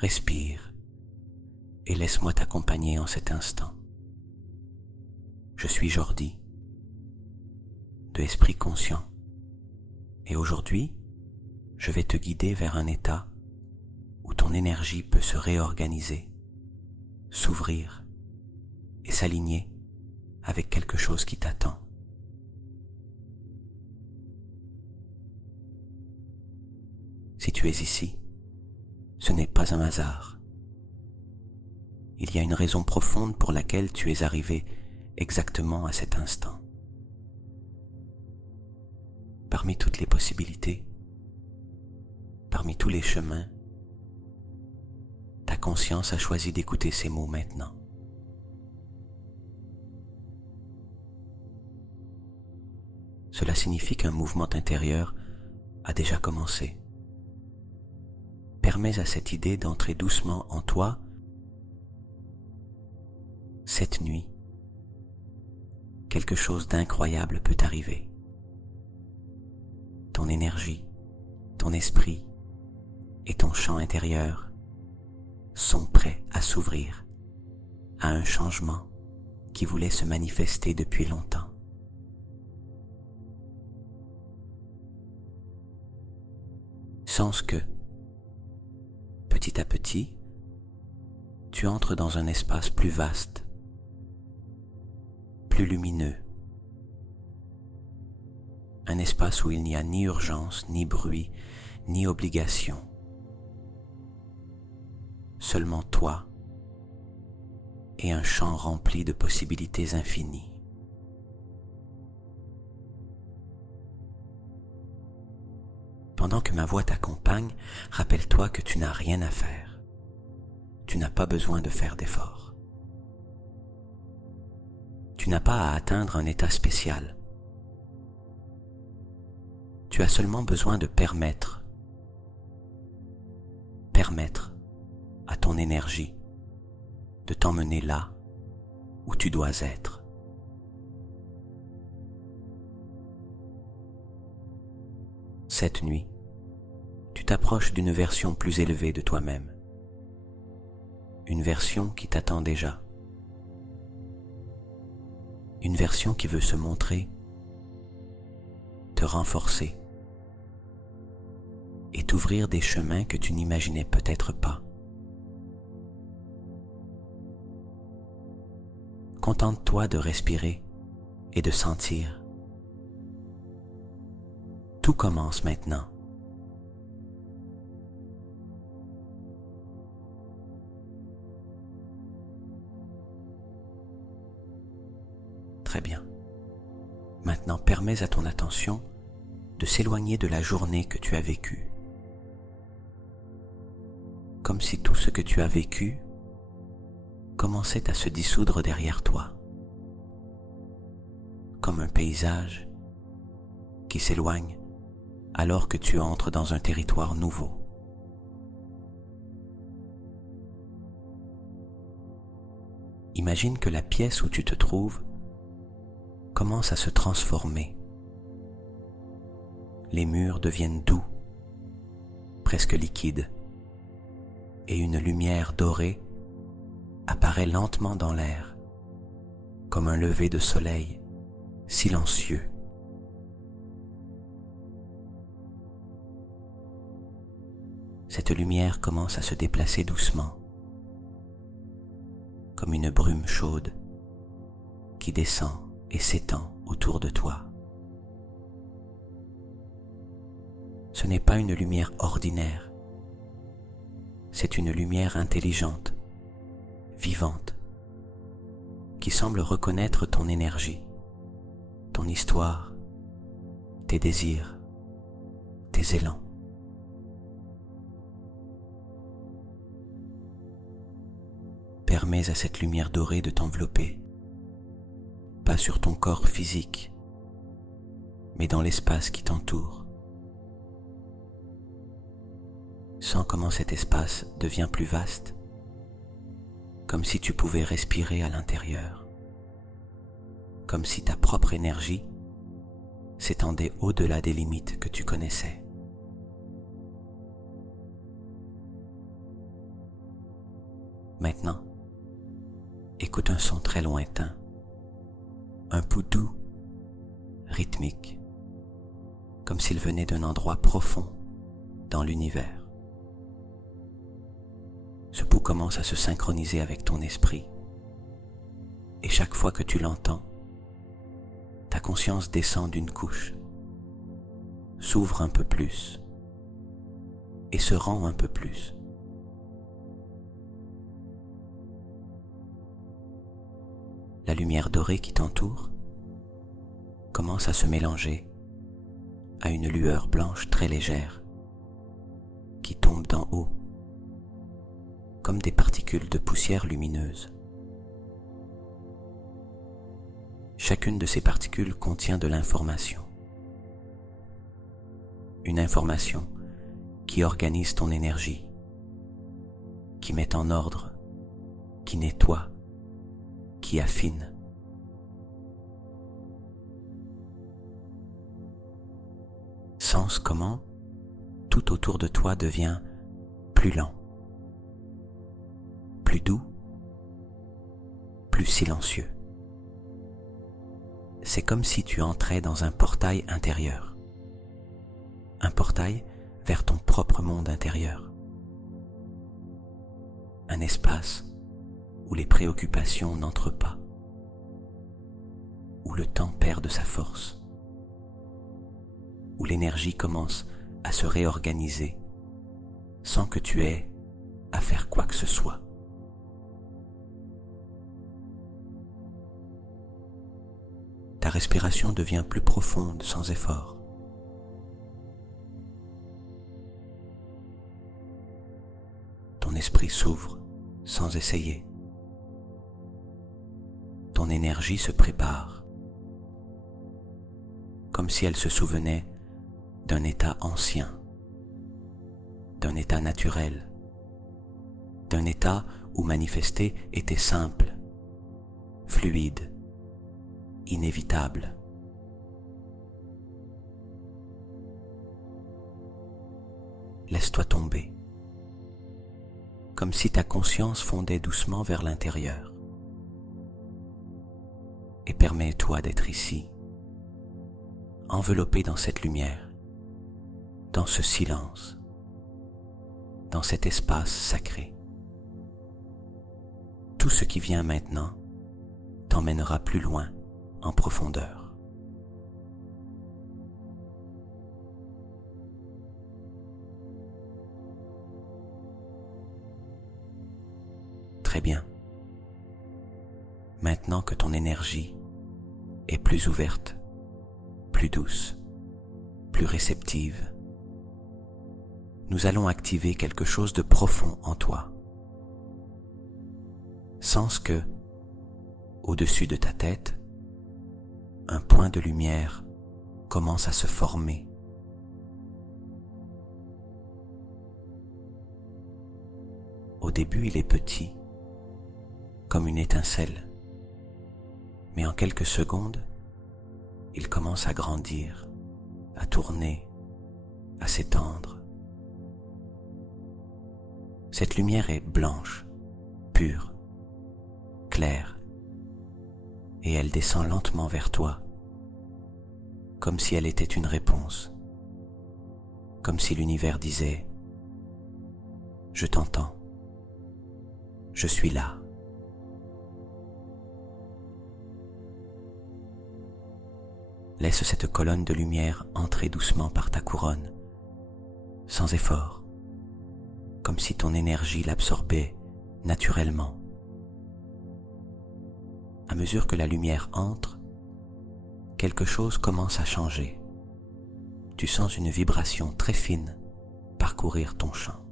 Respire et laisse-moi t'accompagner en cet instant. Je suis Jordi, de Esprit Conscient, et aujourd'hui, je vais te guider vers un état où ton énergie peut se réorganiser, s'ouvrir et s'aligner avec quelque chose qui t'attend. Si tu es ici, ce n'est pas un hasard. Il y a une raison profonde pour laquelle tu es arrivé exactement à cet instant. Parmi toutes les possibilités, parmi tous les chemins, ta conscience a choisi d'écouter ces mots maintenant. Cela signifie qu'un mouvement intérieur a déjà commencé. Permets à cette idée d'entrer doucement en toi. Cette nuit, quelque chose d'incroyable peut arriver. Ton énergie, ton esprit et ton champ intérieur sont prêts à s'ouvrir à un changement qui voulait se manifester depuis longtemps. Sens que, petit à petit, tu entres dans un espace plus vaste, plus lumineux, un espace où il n'y a ni urgence, ni bruit, ni obligation, seulement toi et un champ rempli de possibilités infinies. Pendant que ma voix t'accompagne, rappelle-toi que tu n'as rien à faire. Tu n'as pas besoin de faire d'efforts. Tu n'as pas à atteindre un état spécial. Tu as seulement besoin de permettre à ton énergie de t'emmener là où tu dois être. Cette nuit, tu t'approches d'une version plus élevée de toi-même, une version qui t'attend déjà, une version qui veut se montrer, te renforcer et t'ouvrir des chemins que tu n'imaginais peut-être pas. Contente-toi de respirer et de sentir. Tout commence maintenant. Très bien. Maintenant, permets à ton attention de s'éloigner de la journée que tu as vécue. Comme si tout ce que tu as vécu commençait à se dissoudre derrière toi. Comme un paysage qui s'éloigne alors que tu entres dans un territoire nouveau. Imagine que la pièce où tu te trouves commence à se transformer. Les murs deviennent doux, presque liquides, et une lumière dorée apparaît lentement dans l'air, comme un lever de soleil silencieux. Cette lumière commence à se déplacer doucement, comme une brume chaude qui descend et s'étend autour de toi. Ce n'est pas une lumière ordinaire, c'est une lumière intelligente, vivante, qui semble reconnaître ton énergie, ton histoire, tes désirs, tes élans. Permets à cette lumière dorée de t'envelopper, pas sur ton corps physique, mais dans l'espace qui t'entoure. Sens comment cet espace devient plus vaste, comme si tu pouvais respirer à l'intérieur, comme si ta propre énergie s'étendait au-delà des limites que tu connaissais. Maintenant, écoute un son très lointain, un pouls doux, rythmique, comme s'il venait d'un endroit profond dans l'univers. Ce pouls commence à se synchroniser avec ton esprit, et chaque fois que tu l'entends, ta conscience descend d'une couche, s'ouvre un peu plus et se rend un peu plus. La lumière dorée qui t'entoure commence à se mélanger à une lueur blanche très légère qui tombe d'en haut, comme des particules de poussière lumineuse. Chacune de ces particules contient de l'information. Une information qui organise ton énergie, qui met en ordre, qui nettoie, qui affine. Sens comment tout autour de toi devient plus lent, plus doux, plus silencieux. C'est comme si tu entrais dans un portail intérieur, un portail vers ton propre monde intérieur, un espace où les préoccupations n'entrent pas, où le temps perd de sa force, où l'énergie commence à se réorganiser sans que tu aies à faire quoi que ce soit. Ta respiration devient plus profonde sans effort. Ton esprit s'ouvre sans essayer. Ton énergie se prépare, comme si elle se souvenait d'un état ancien, d'un état naturel, d'un état où manifester était simple, fluide, inévitable. Laisse-toi tomber, comme si ta conscience fondait doucement vers l'intérieur. Et permets-toi d'être ici, enveloppé dans cette lumière, dans ce silence, dans cet espace sacré. Tout ce qui vient maintenant t'emmènera plus loin en profondeur. Très bien. Maintenant que ton énergie est plus ouverte, plus douce, plus réceptive, nous allons activer quelque chose de profond en toi. Sens que, au-dessus de ta tête, un point de lumière commence à se former. Au début, il est petit, comme une étincelle, mais en quelques secondes, il commence à grandir, à tourner, à s'étendre. Cette lumière est blanche, pure, claire, et elle descend lentement vers toi, comme si elle était une réponse, comme si l'univers disait « Je t'entends, je suis là ». Laisse cette colonne de lumière entrer doucement par ta couronne, sans effort, comme si ton énergie l'absorbait naturellement. À mesure que la lumière entre, quelque chose commence à changer. Tu sens une vibration très fine parcourir ton champ.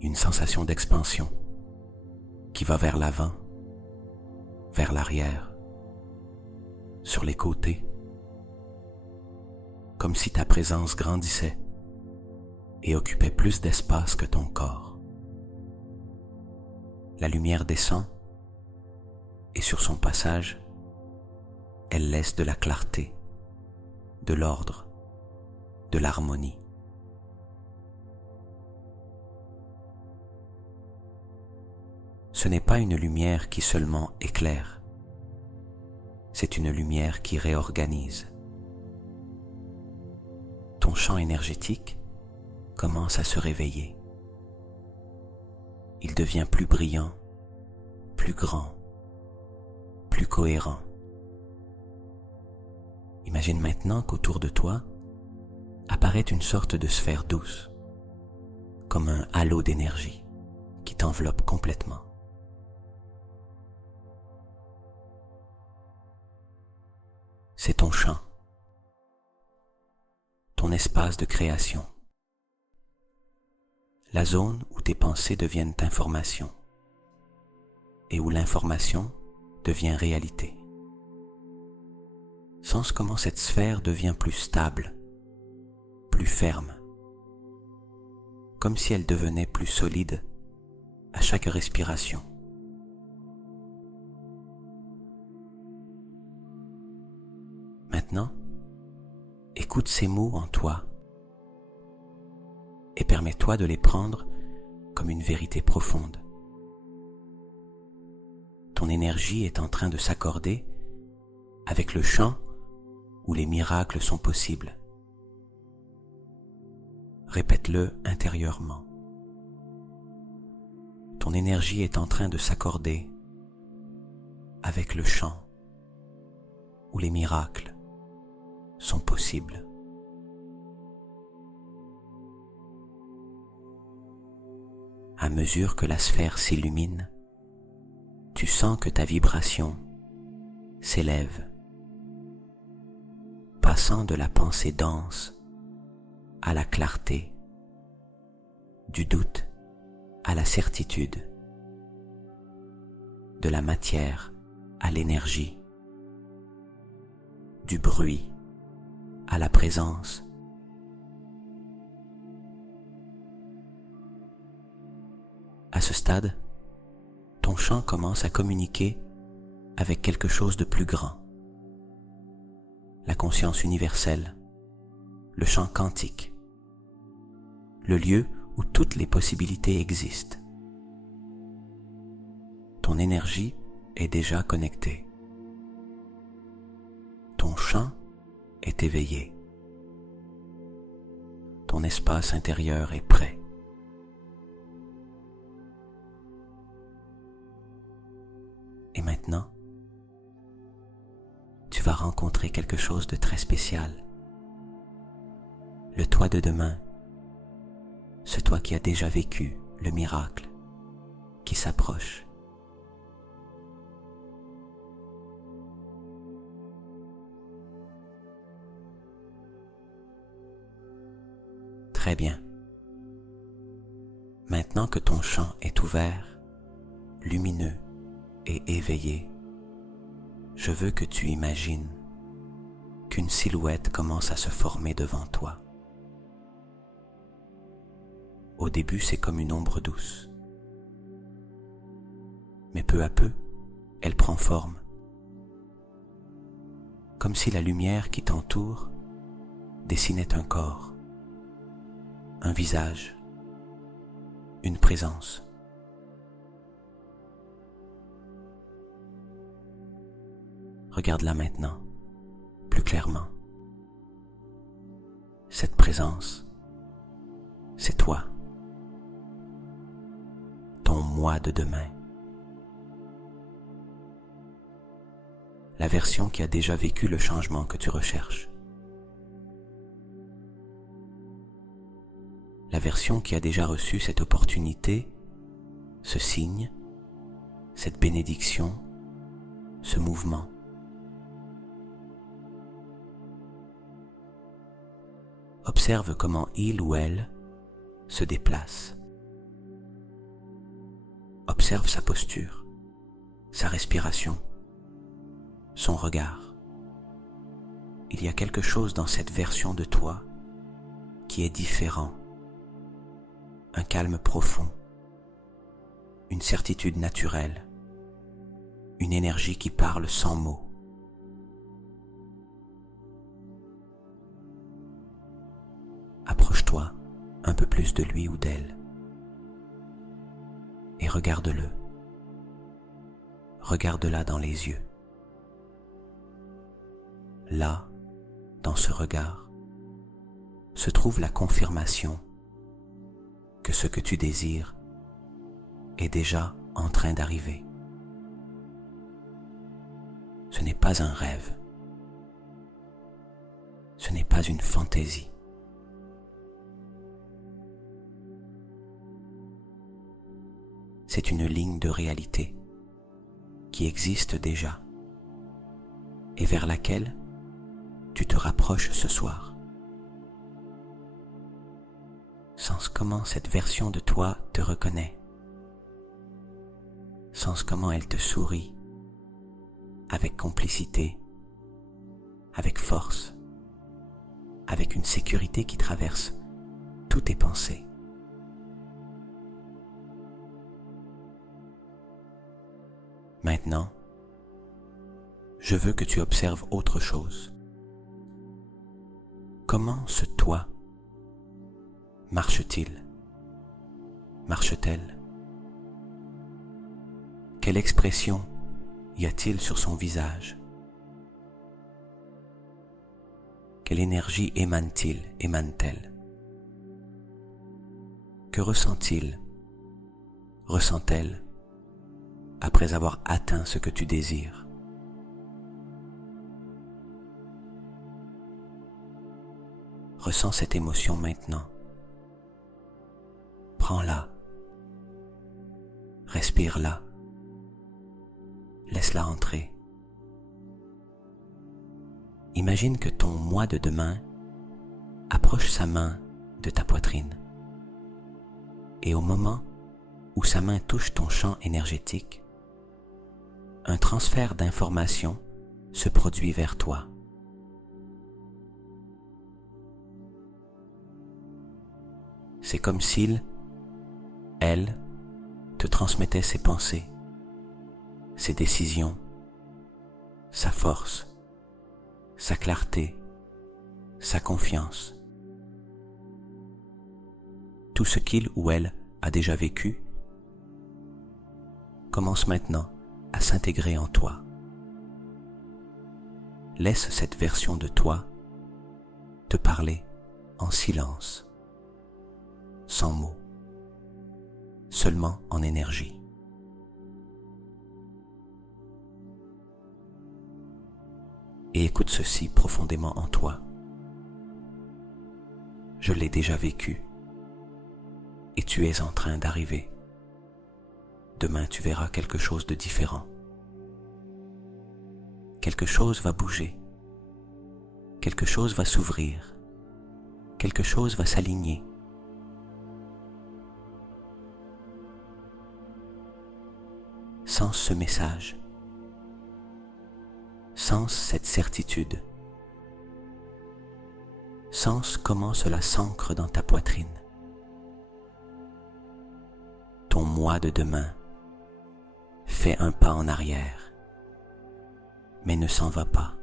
Une sensation d'expansion qui va vers l'avant, vers l'arrière, sur les côtés, comme si ta présence grandissait et occupait plus d'espace que ton corps. La lumière descend et sur son passage, elle laisse de la clarté, de l'ordre, de l'harmonie. ce n'est pas une lumière qui seulement éclaire, c'est une lumière qui réorganise. Ton champ énergétique commence à se réveiller. Il devient plus brillant, plus grand, plus cohérent. Imagine maintenant qu'autour de toi apparaît une sorte de sphère douce, comme un halo d'énergie qui t'enveloppe complètement. C'est ton champ, ton espace de création, la zone où tes pensées deviennent information et où l'information devient réalité. Sens comment cette sphère devient plus stable, plus ferme, comme si elle devenait plus solide à chaque respiration. Maintenant, écoute ces mots en toi et permets-toi de les prendre comme une vérité profonde. Ton énergie est en train de s'accorder avec le champ où les miracles sont possibles. Répète-le intérieurement. Ton énergie est en train de s'accorder avec le champ où les miracles sont possibles. À mesure que la sphère s'illumine, tu sens que ta vibration s'élève, passant de la pensée dense à la clarté, du doute à la certitude, de la matière à l'énergie, du bruit à la présence. À ce stade, ton champ commence à communiquer avec quelque chose de plus grand. La conscience universelle, le champ quantique, le lieu où toutes les possibilités existent. Ton énergie est déjà connectée. Ton champ est éveillé. Ton espace intérieur est prêt. Et maintenant, tu vas rencontrer quelque chose de très spécial. Le toi de demain, ce toi qui a déjà vécu le miracle, qui s'approche. Très bien. Maintenant que ton champ est ouvert, lumineux et éveillé, je veux que tu imagines qu'une silhouette commence à se former devant toi. Au début, c'est comme une ombre douce. Mais peu à peu, elle prend forme. Comme si la lumière qui t'entoure dessinait un corps, un visage, une présence. Regarde-la maintenant, plus clairement. Cette présence, c'est toi, ton moi de demain. La version qui a déjà vécu le changement que tu recherches. La version qui a déjà reçu cette opportunité, ce signe, cette bénédiction, ce mouvement. Observe comment il ou elle se déplace. Observe sa posture, sa respiration, son regard. Il y a quelque chose dans cette version de toi qui est différent. Un calme profond, une certitude naturelle, une énergie qui parle sans mots. Approche-toi un peu plus de lui ou d'elle et regarde-le regarde-la dans les yeux. Là, dans ce regard, se trouve la confirmation que ce que tu désires est déjà en train d'arriver. Ce n'est pas un rêve. Ce n'est pas une fantaisie. C'est une ligne de réalité qui existe déjà et vers laquelle tu te rapproches ce soir. Sens comment cette version de toi te reconnaît. Sens comment elle te sourit avec complicité, avec force, avec une sécurité qui traverse toutes tes pensées. Maintenant, je veux que tu observes autre chose. Comment ce toi marche-t-il? Marche-t-elle? Quelle expression y a-t-il sur son visage? Quelle énergie émane-t-il, émane-t-elle? Que ressent-il, ressent-elle après avoir atteint ce que tu désires? Ressens cette émotion maintenant. Prends-la. Respire-la. Laisse-la entrer. Imagine que ton moi de demain approche sa main de ta poitrine. Et au moment où sa main touche ton champ énergétique, un transfert d'informations se produit vers toi. C'est comme s'il, elle, te transmettait ses pensées, ses décisions, sa force, sa clarté, sa confiance. Tout ce qu'il ou elle a déjà vécu commence maintenant à s'intégrer en toi. Laisse cette version de toi te parler en silence, sans mots, seulement en énergie. Et écoute ceci profondément en toi. Je l'ai déjà vécu et tu es en train d'arriver. Demain, tu verras quelque chose de différent. Quelque chose va bouger. Quelque chose va s'ouvrir. Quelque chose va s'aligner. Sens ce message. Sens cette certitude. Sens comment cela s'ancre dans ta poitrine. Ton moi de demain fait un pas en arrière, mais ne s'en va pas.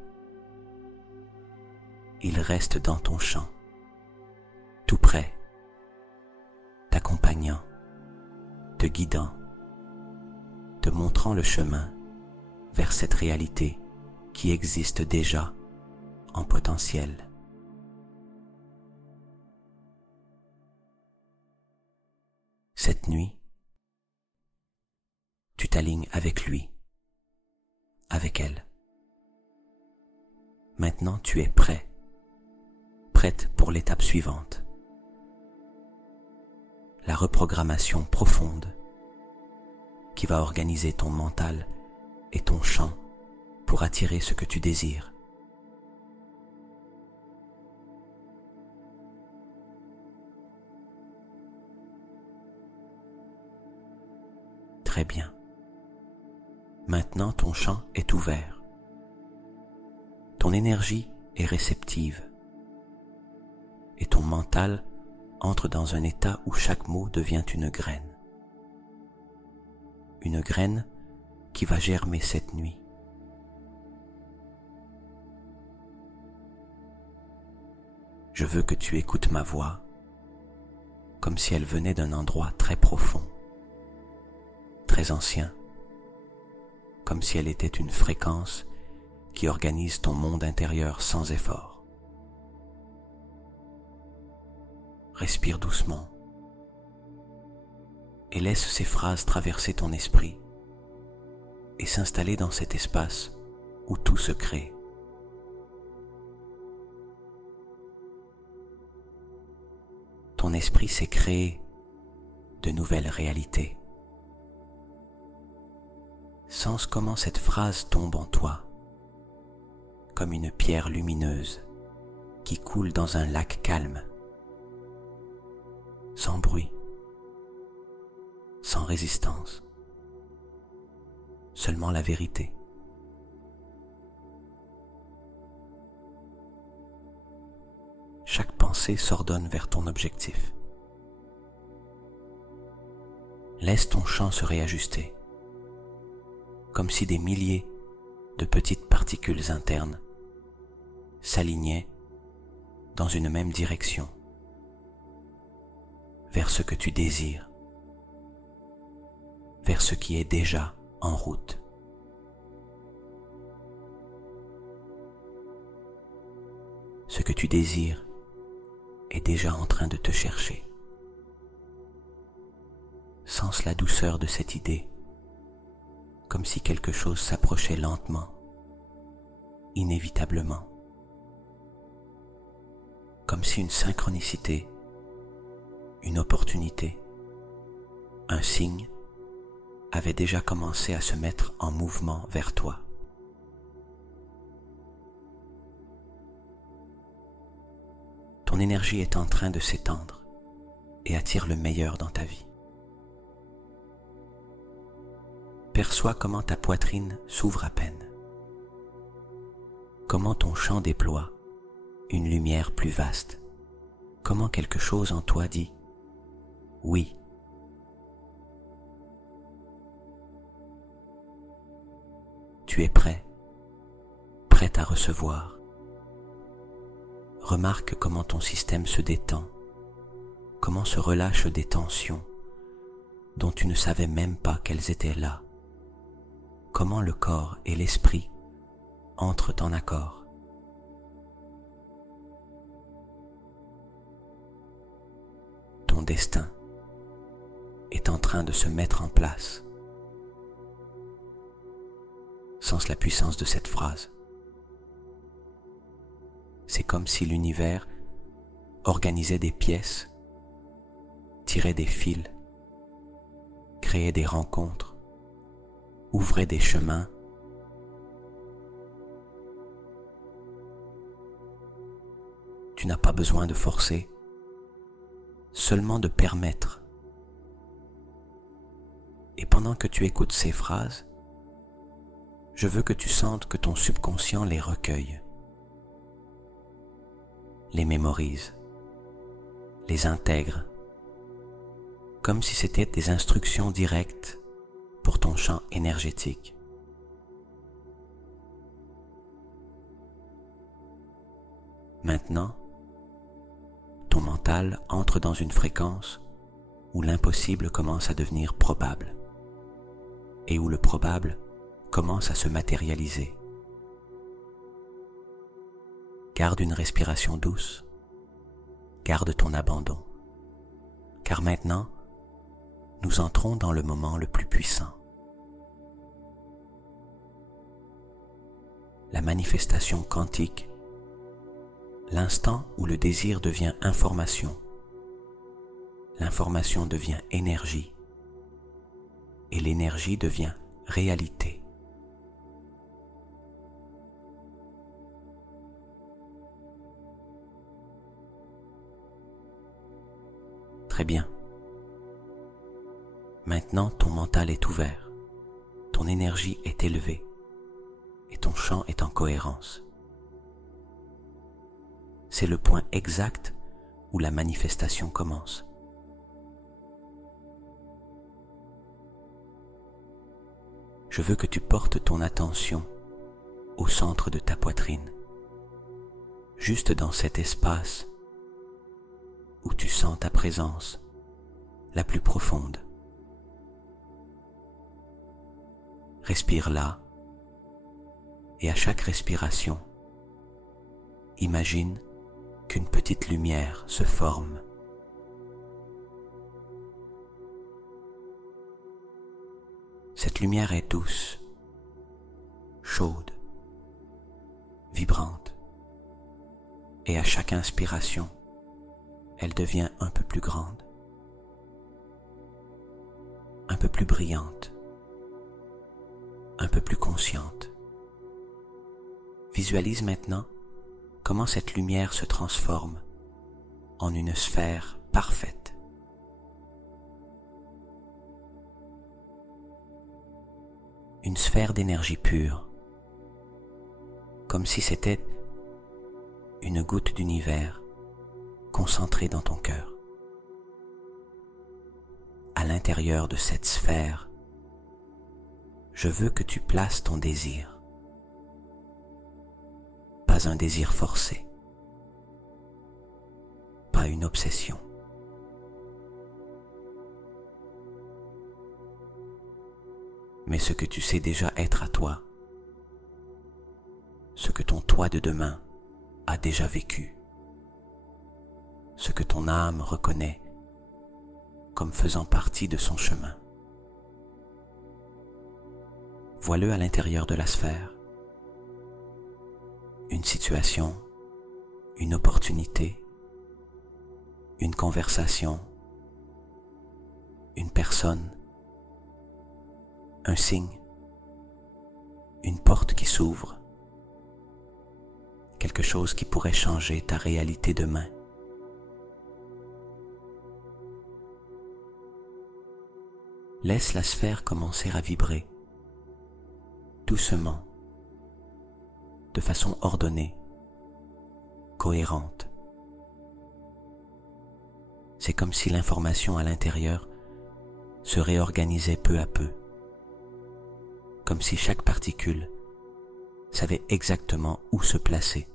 Il reste dans ton champ, tout près, t'accompagnant, te guidant, te montrant le chemin vers cette réalité qui existe déjà en potentiel. Cette nuit, tu t'alignes avec lui, avec elle. Maintenant, tu es prêt, prête pour l'étape suivante. La reprogrammation profonde qui va organiser ton mental et ton champ pour attirer ce que tu désires. Très bien. Maintenant, ton champ est ouvert. Ton énergie est réceptive. Et ton mental entre dans un état où chaque mot devient une graine. Une graine qui va germer cette nuit. Je veux que tu écoutes ma voix comme si elle venait d'un endroit très profond, très ancien, comme si elle était une fréquence qui organise ton monde intérieur sans effort. Respire doucement et laisse ces phrases traverser ton esprit et s'installer dans cet espace où tout se crée. Ton esprit s'est créé de nouvelles réalités. Sens comment cette phrase tombe en toi, comme une pierre lumineuse qui coule dans un lac calme, sans bruit, sans résistance, seulement la vérité. Chaque pensée s'ordonne vers ton objectif. Laisse ton champ se réajuster, comme si des milliers de petites particules internes s'alignaient dans une même direction, vers ce que tu désires, vers ce qui est déjà en route. Ce que tu désires est déjà en train de te chercher. Sens la douceur de cette idée, comme si quelque chose s'approchait lentement, inévitablement, comme si une synchronicité, une opportunité, un signe avait déjà commencé à se mettre en mouvement vers toi. Ton énergie est en train de s'étendre et attire le meilleur dans ta vie. Perçois comment ta poitrine s'ouvre à peine, comment ton champ déploie une lumière plus vaste, comment quelque chose en toi dit « oui ». Tu es prêt à recevoir. Remarque comment ton système se détend, comment se relâchent des tensions dont tu ne savais même pas qu'elles étaient là, comment le corps et l'esprit entrent en accord. Ton destin est en train de se mettre en place. Sens la puissance de cette phrase. C'est comme si l'univers organisait des pièces, tirait des fils, créait des rencontres, ouvrait des chemins. Tu n'as pas besoin de forcer, seulement de permettre. Et pendant que tu écoutes ces phrases, je veux que tu sentes que ton subconscient les recueille, les mémorise, les intègre, comme si c'était des instructions directes pour ton champ énergétique. Maintenant, ton mental entre dans une fréquence où l'impossible commence à devenir probable et où le probable commence à se matérialiser. Garde une respiration douce, garde ton abandon, car maintenant, nous entrons dans le moment le plus puissant. La manifestation quantique, l'instant où le désir devient information, l'information devient énergie, et l'énergie devient réalité. Très bien. Maintenant, ton mental est ouvert, ton énergie est élevée et ton champ est en cohérence. C'est le point exact où la manifestation commence. Je veux que tu portes ton attention au centre de ta poitrine, juste dans cet espace où tu sens ta présence la plus profonde. Respire là, et à chaque respiration, imagine qu'une petite lumière se forme. Cette lumière est douce, chaude, vibrante, et à chaque inspiration, elle devient un peu plus grande, un peu plus brillante, un peu plus consciente. Visualise maintenant comment cette lumière se transforme en une sphère parfaite. Une sphère d'énergie pure, comme si c'était une goutte d'univers concentrée dans ton cœur. À l'intérieur de cette sphère, je veux que tu places ton désir. Pas un désir forcé, pas une obsession. Mais ce que tu sais déjà être à toi, ce que ton toi de demain a déjà vécu, ce que ton âme reconnaît comme faisant partie de son chemin. Vois-le à l'intérieur de la sphère. Une situation, une opportunité, une conversation, une personne, un signe, une porte qui s'ouvre, quelque chose qui pourrait changer ta réalité demain. Laisse la sphère commencer à vibrer, doucement, de façon ordonnée, cohérente. C'est comme si l'information à l'intérieur se réorganisait peu à peu, comme si chaque particule savait exactement où se placer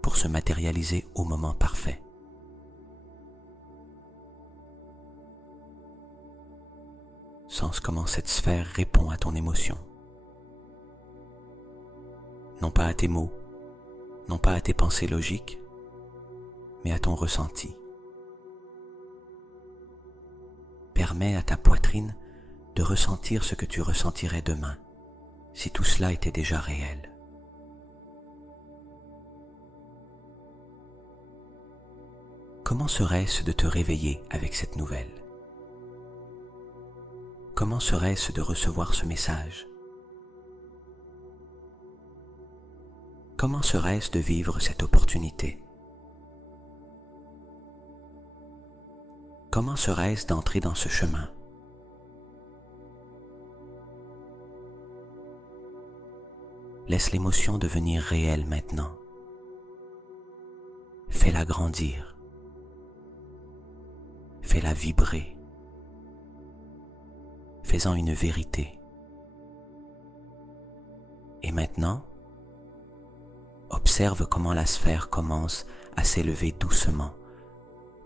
pour se matérialiser au moment parfait. Sens comment cette sphère répond à ton émotion. Non pas à tes mots, non pas à tes pensées logiques, mais à ton ressenti. Permets à ta poitrine de ressentir ce que tu ressentirais demain, si tout cela était déjà réel. Comment serait-ce de te réveiller avec cette nouvelle? Comment serait-ce de recevoir ce message? Comment serait-ce de vivre cette opportunité? Comment serait-ce d'entrer dans ce chemin? Laisse l'émotion devenir réelle maintenant. Fais-la grandir. Fais-la vibrer. Fais-en une vérité. Et maintenant, observe comment la sphère commence à s'élever doucement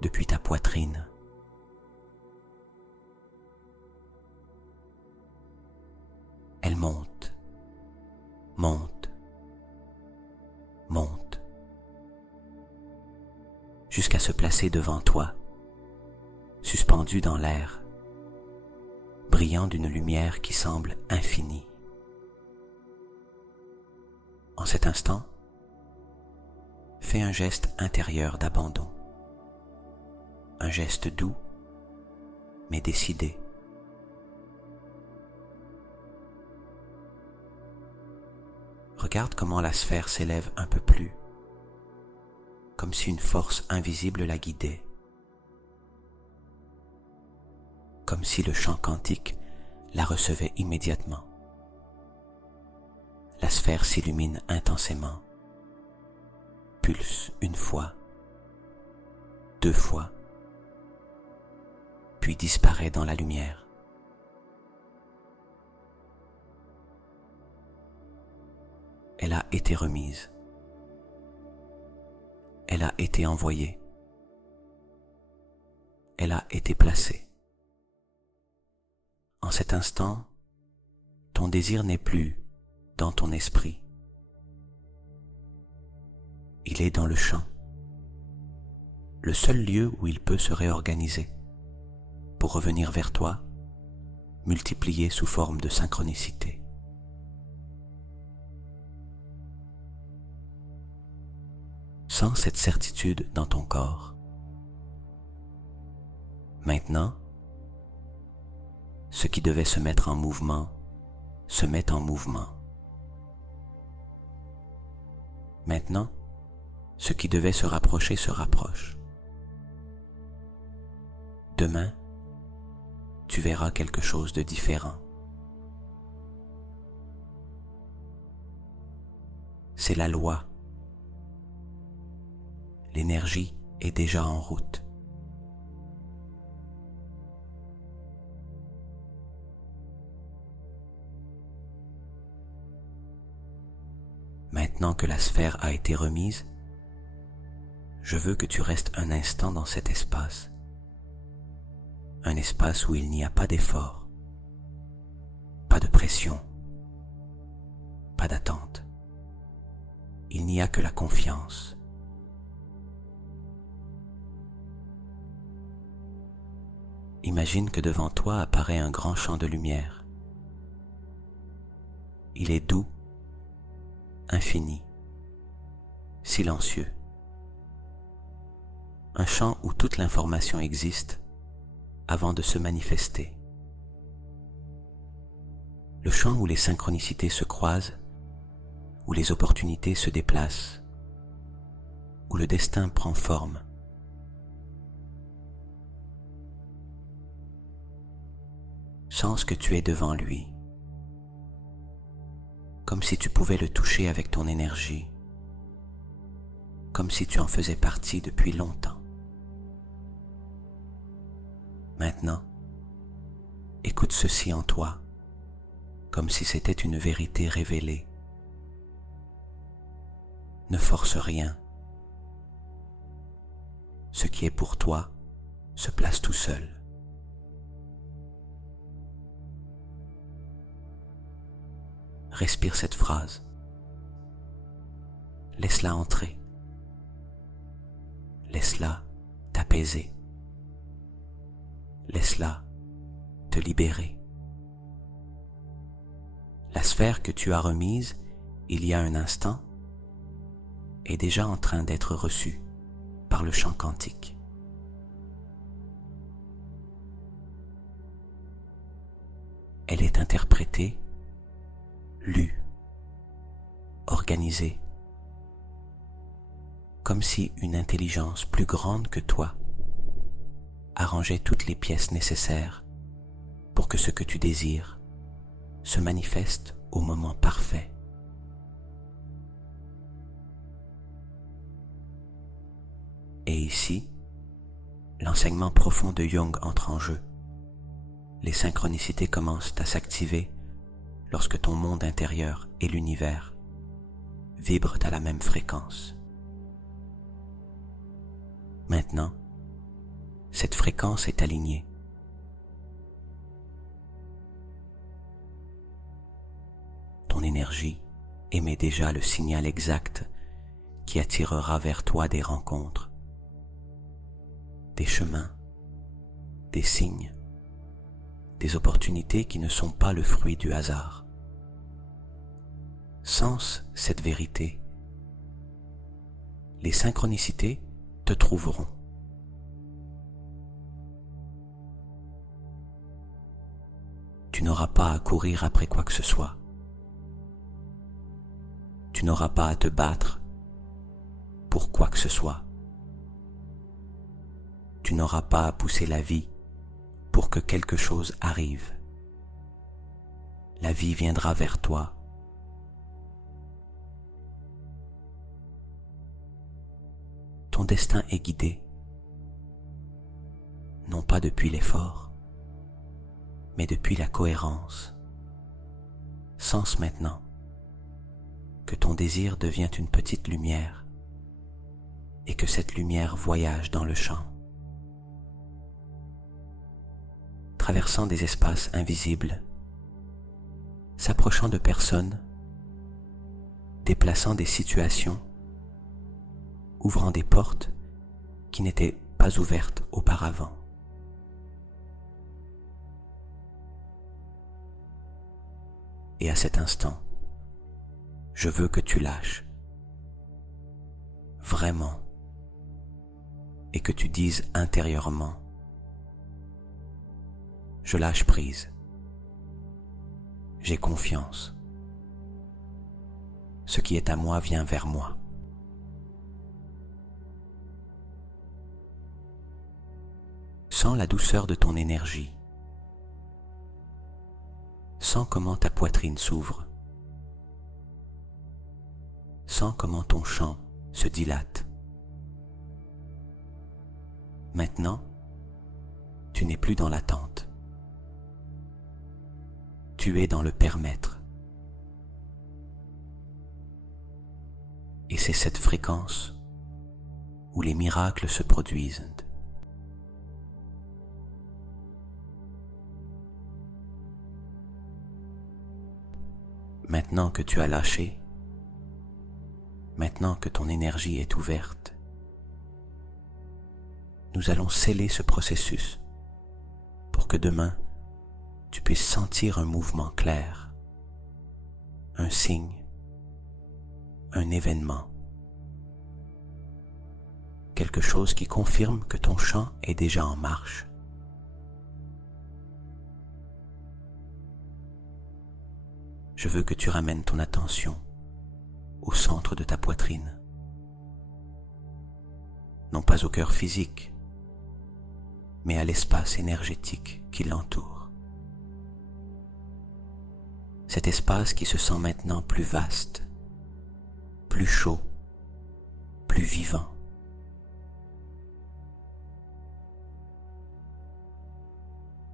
depuis ta poitrine. Elle monte, monte, monte, jusqu'à se placer devant toi, suspendue dans l'air, brillant d'une lumière qui semble infinie. En cet instant, fais un geste intérieur d'abandon, un geste doux mais décidé. Regarde comment la sphère s'élève un peu plus, comme si une force invisible la guidait, comme si le chant quantique la recevait immédiatement. La sphère s'illumine intensément, pulse une fois, 2 fois, puis disparaît dans la lumière. Elle a été remise. Elle a été envoyée. Elle a été placée. En cet instant, ton désir n'est plus dans ton esprit. Il est dans le champ, le seul lieu où il peut se réorganiser pour revenir vers toi, multiplié sous forme de synchronicité. Sens cette certitude dans ton corps. Maintenant, ce qui devait se mettre en mouvement se met en mouvement. Maintenant, ce qui devait se rapprocher se rapproche. Demain, tu verras quelque chose de différent. C'est la loi. L'énergie est déjà en route. Maintenant que la sphère a été remise, je veux que tu restes un instant dans cet espace. Un espace où il n'y a pas d'effort, pas de pression, pas d'attente. Il n'y a que la confiance. Imagine que devant toi apparaît un grand champ de lumière. Il est doux, infini, silencieux. Un champ où toute l'information existe avant de se manifester. Le champ où les synchronicités se croisent, où les opportunités se déplacent, où le destin prend forme. Sens que tu es devant lui, comme si tu pouvais le toucher avec ton énergie, comme si tu en faisais partie depuis longtemps. Maintenant, écoute ceci en toi, comme si c'était une vérité révélée. Ne force rien. Ce qui est pour toi se place tout seul. Respire cette phrase. Laisse-la entrer. Laisse-la t'apaiser. Laisse-la te libérer. La sphère que tu as remise il y a un instant est déjà en train d'être reçue par le champ quantique. Elle est interprétée, lue, organisée, comme si une intelligence plus grande que toi arrangeait toutes les pièces nécessaires pour que ce que tu désires se manifeste au moment parfait. Et ici, l'enseignement profond de Jung entre en jeu. Les synchronicités commencent à s'activer lorsque ton monde intérieur et l'univers vibrent à la même fréquence. Maintenant, cette fréquence est alignée. Ton énergie émet déjà le signal exact qui attirera vers toi des rencontres, des chemins, des signes, des opportunités qui ne sont pas le fruit du hasard. Sens cette vérité. Les synchronicités te trouveront. Tu n'auras pas à courir après quoi que ce soit. Tu n'auras pas à te battre pour quoi que ce soit. Tu n'auras pas à pousser la vie pour que quelque chose arrive. La vie viendra vers toi. Ton destin est guidé, non pas depuis l'effort, mais depuis la cohérence. Sens maintenant que ton désir devient une petite lumière et que cette lumière voyage dans le champ, traversant des espaces invisibles, s'approchant de personnes, déplaçant des situations, ouvrant des portes qui n'étaient pas ouvertes auparavant. Et à cet instant, je veux que tu lâches, vraiment, et que tu dises intérieurement, je lâche prise, j'ai confiance, ce qui est à moi vient vers moi. Sens la douceur de ton énergie, sens comment ta poitrine s'ouvre, sens comment ton champ se dilate. Maintenant, tu n'es plus dans l'attente. Tu es dans le permettre. Et c'est cette fréquence où les miracles se produisent. Maintenant que tu as lâché, maintenant que ton énergie est ouverte, nous allons sceller ce processus pour que demain, tu puisses sentir un mouvement clair, un signe, un événement, quelque chose qui confirme que ton champ est déjà en marche. Je veux que tu ramènes ton attention au centre de ta poitrine, non pas au cœur physique, mais à l'espace énergétique qui l'entoure. Cet espace qui se sent maintenant plus vaste, plus chaud, plus vivant.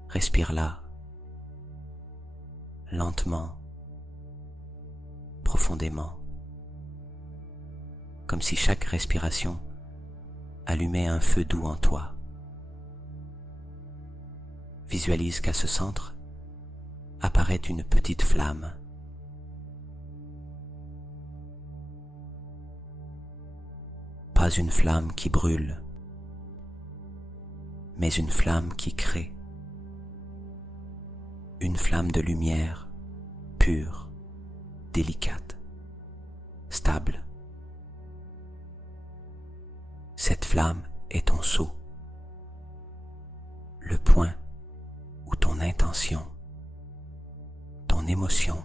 Respire là, lentement, profondément, comme si chaque respiration allumait un feu doux en toi. Visualise qu'à ce centre apparaît une petite flamme. Pas une flamme qui brûle, mais une flamme qui crée. Une flamme de lumière, pure, délicate, stable. Cette flamme est ton sceau, le point où ton intention, ton émotion,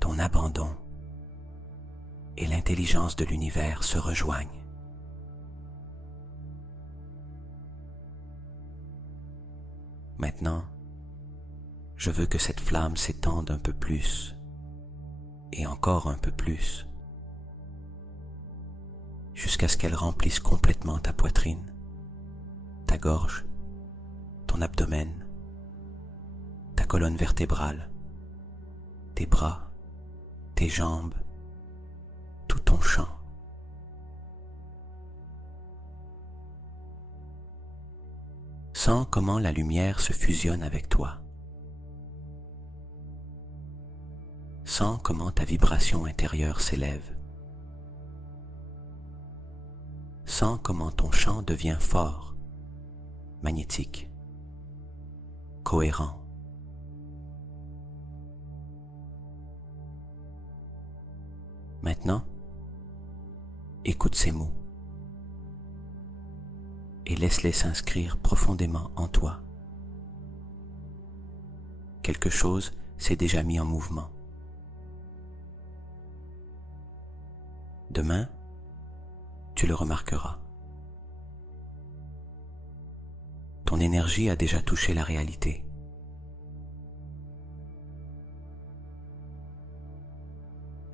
ton abandon et l'intelligence de l'univers se rejoignent. Maintenant, je veux que cette flamme s'étende un peu plus, et encore un peu plus, jusqu'à ce qu'elle remplisse complètement ta poitrine, ta gorge, ton abdomen, ta colonne vertébrale, tes bras, tes jambes, tout ton champ. Sens comment la lumière se fusionne avec toi. Sens comment ta vibration intérieure s'élève. Sens comment ton champ devient fort, magnétique, cohérent. Maintenant, écoute ces mots et laisse-les s'inscrire profondément en toi. Quelque chose s'est déjà mis en mouvement. Demain, tu le remarqueras. Ton énergie a déjà touché la réalité.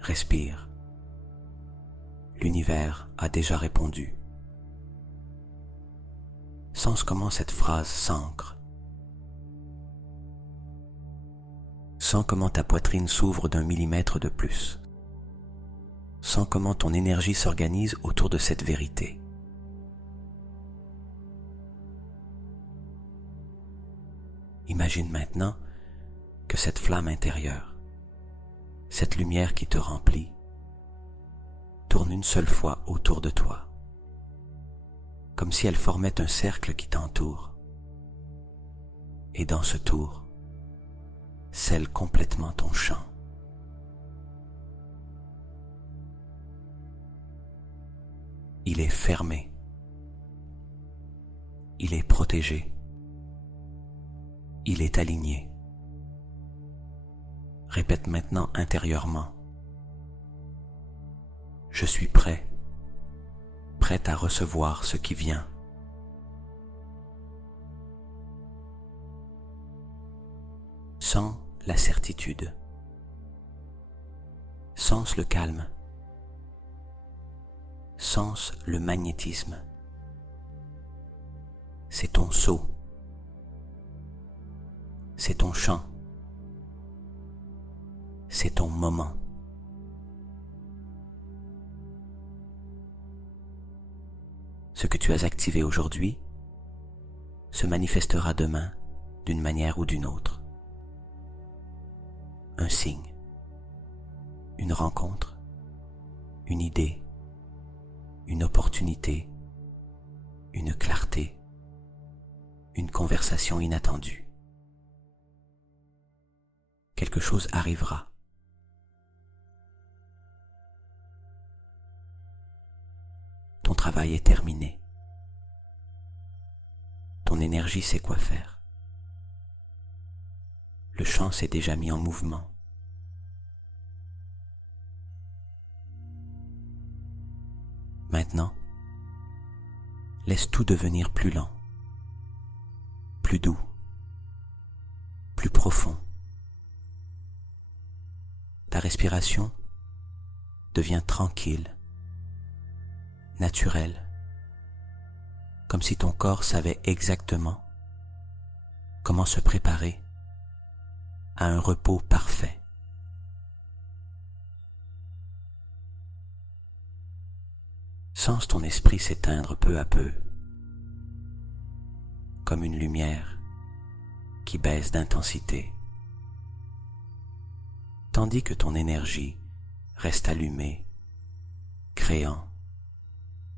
Respire. L'univers a déjà répondu. Sens comment cette phrase s'ancre. Sens comment ta poitrine s'ouvre d'1 millimètre de plus. Sens comment ton énergie s'organise autour de cette vérité. Imagine maintenant que cette flamme intérieure, cette lumière qui te remplit, tourne une seule fois autour de toi, comme si elle formait un cercle qui t'entoure, et dans ce tour, scelle complètement ton champ. Il est fermé, il est protégé, il est aligné. Répète maintenant intérieurement: je suis prêt, prête à recevoir ce qui vient. Sens la certitude, sens le calme, sens le magnétisme. C'est ton sceau, c'est ton chant, c'est ton moment. Ce que tu as activé aujourd'hui se manifestera demain d'une manière ou d'une autre. Un signe, une rencontre, une idée, une opportunité, une clarté, une conversation inattendue. Quelque chose arrivera. Ton travail est terminé. Ton énergie sait quoi faire. Le champ s'est déjà mis en mouvement. Maintenant, laisse tout devenir plus lent, plus doux, plus profond. Ta respiration devient tranquille, naturelle, comme si ton corps savait exactement comment se préparer à un repos parfait. Sens ton esprit s'éteindre peu à peu, comme une lumière qui baisse d'intensité, tandis que ton énergie reste allumée, créant,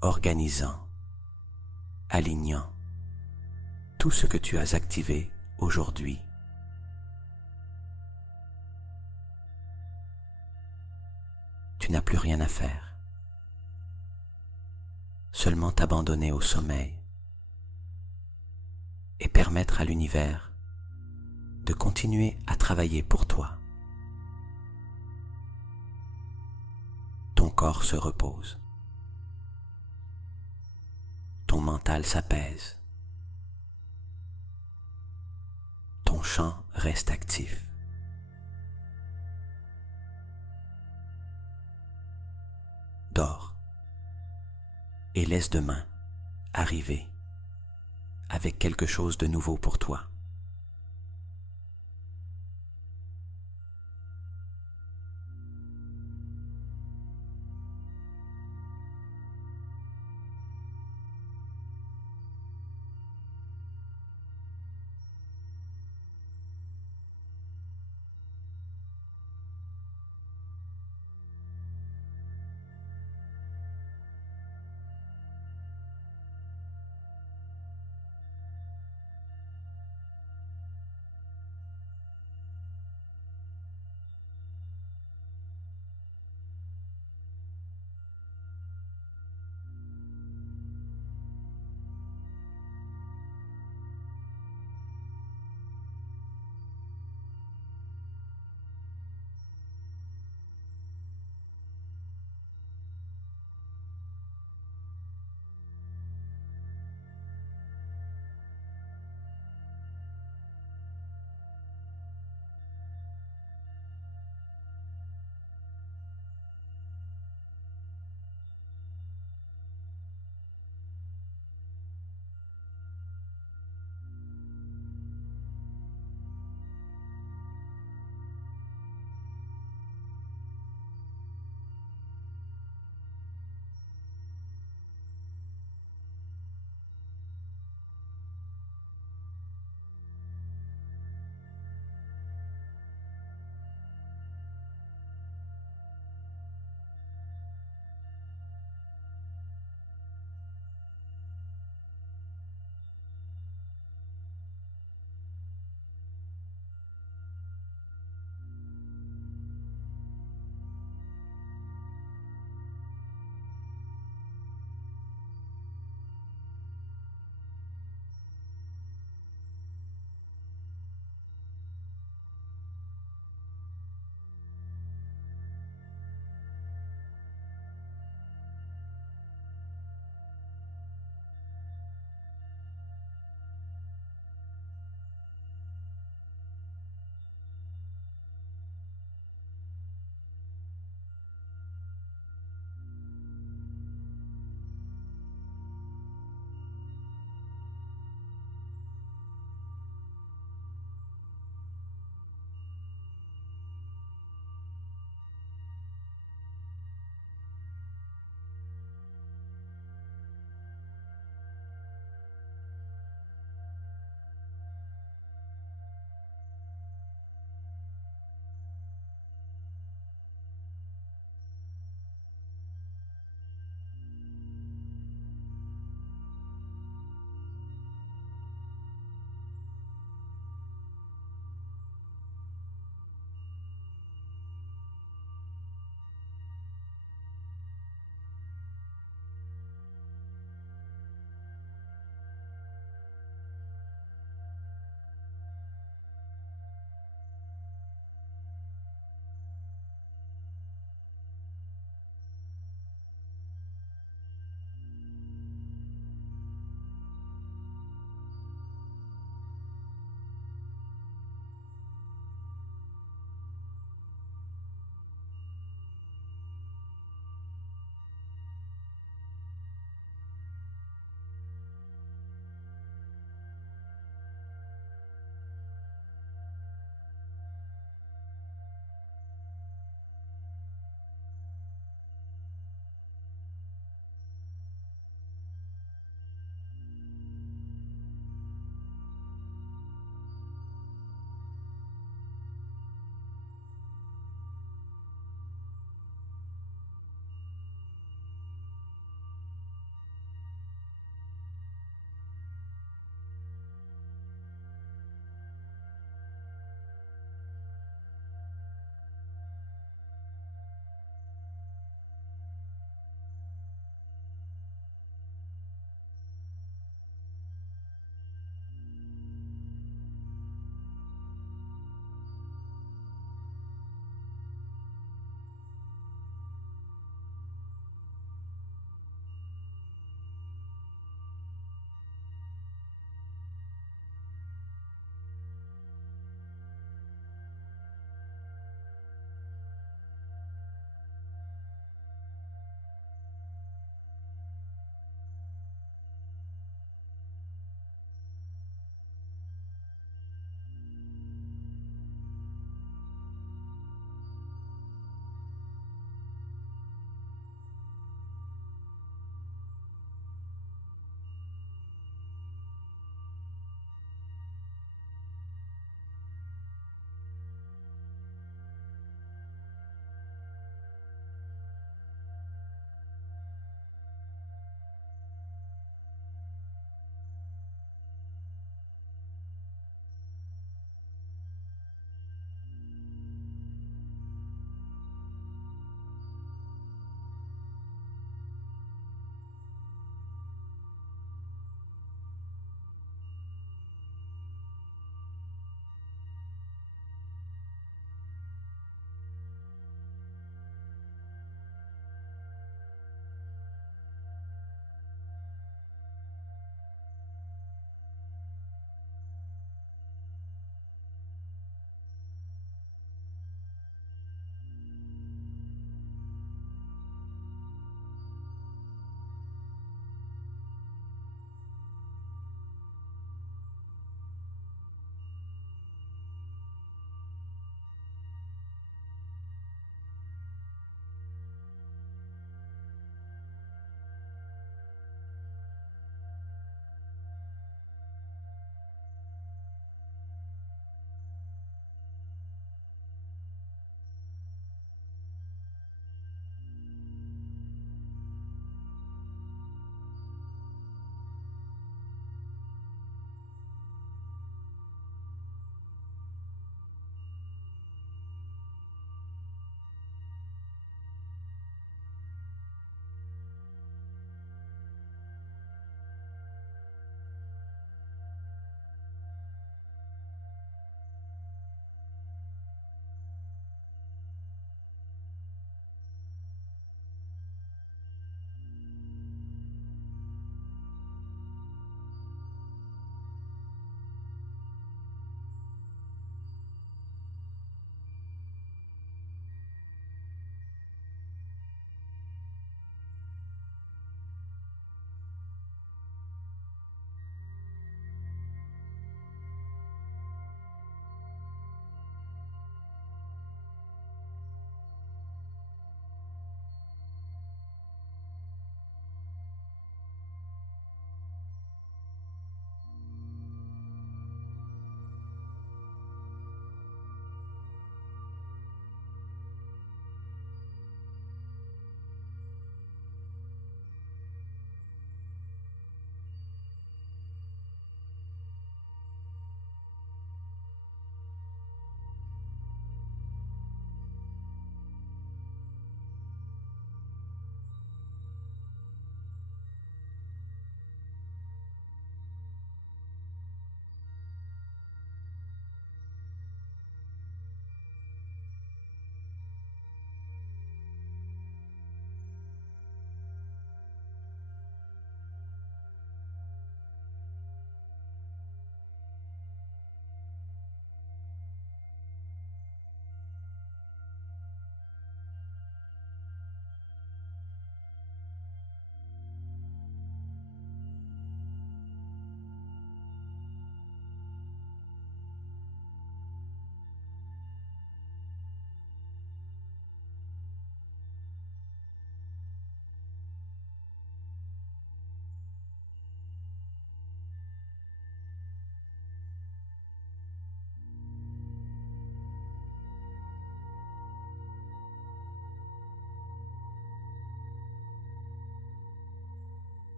organisant, alignant tout ce que tu as activé aujourd'hui. Tu n'as plus rien à faire. Seulement t'abandonner au sommeil et permettre à l'univers de continuer à travailler pour toi. Ton corps se repose. Ton mental s'apaise. Ton champ reste actif. Dors et laisse demain arriver avec quelque chose de nouveau pour toi.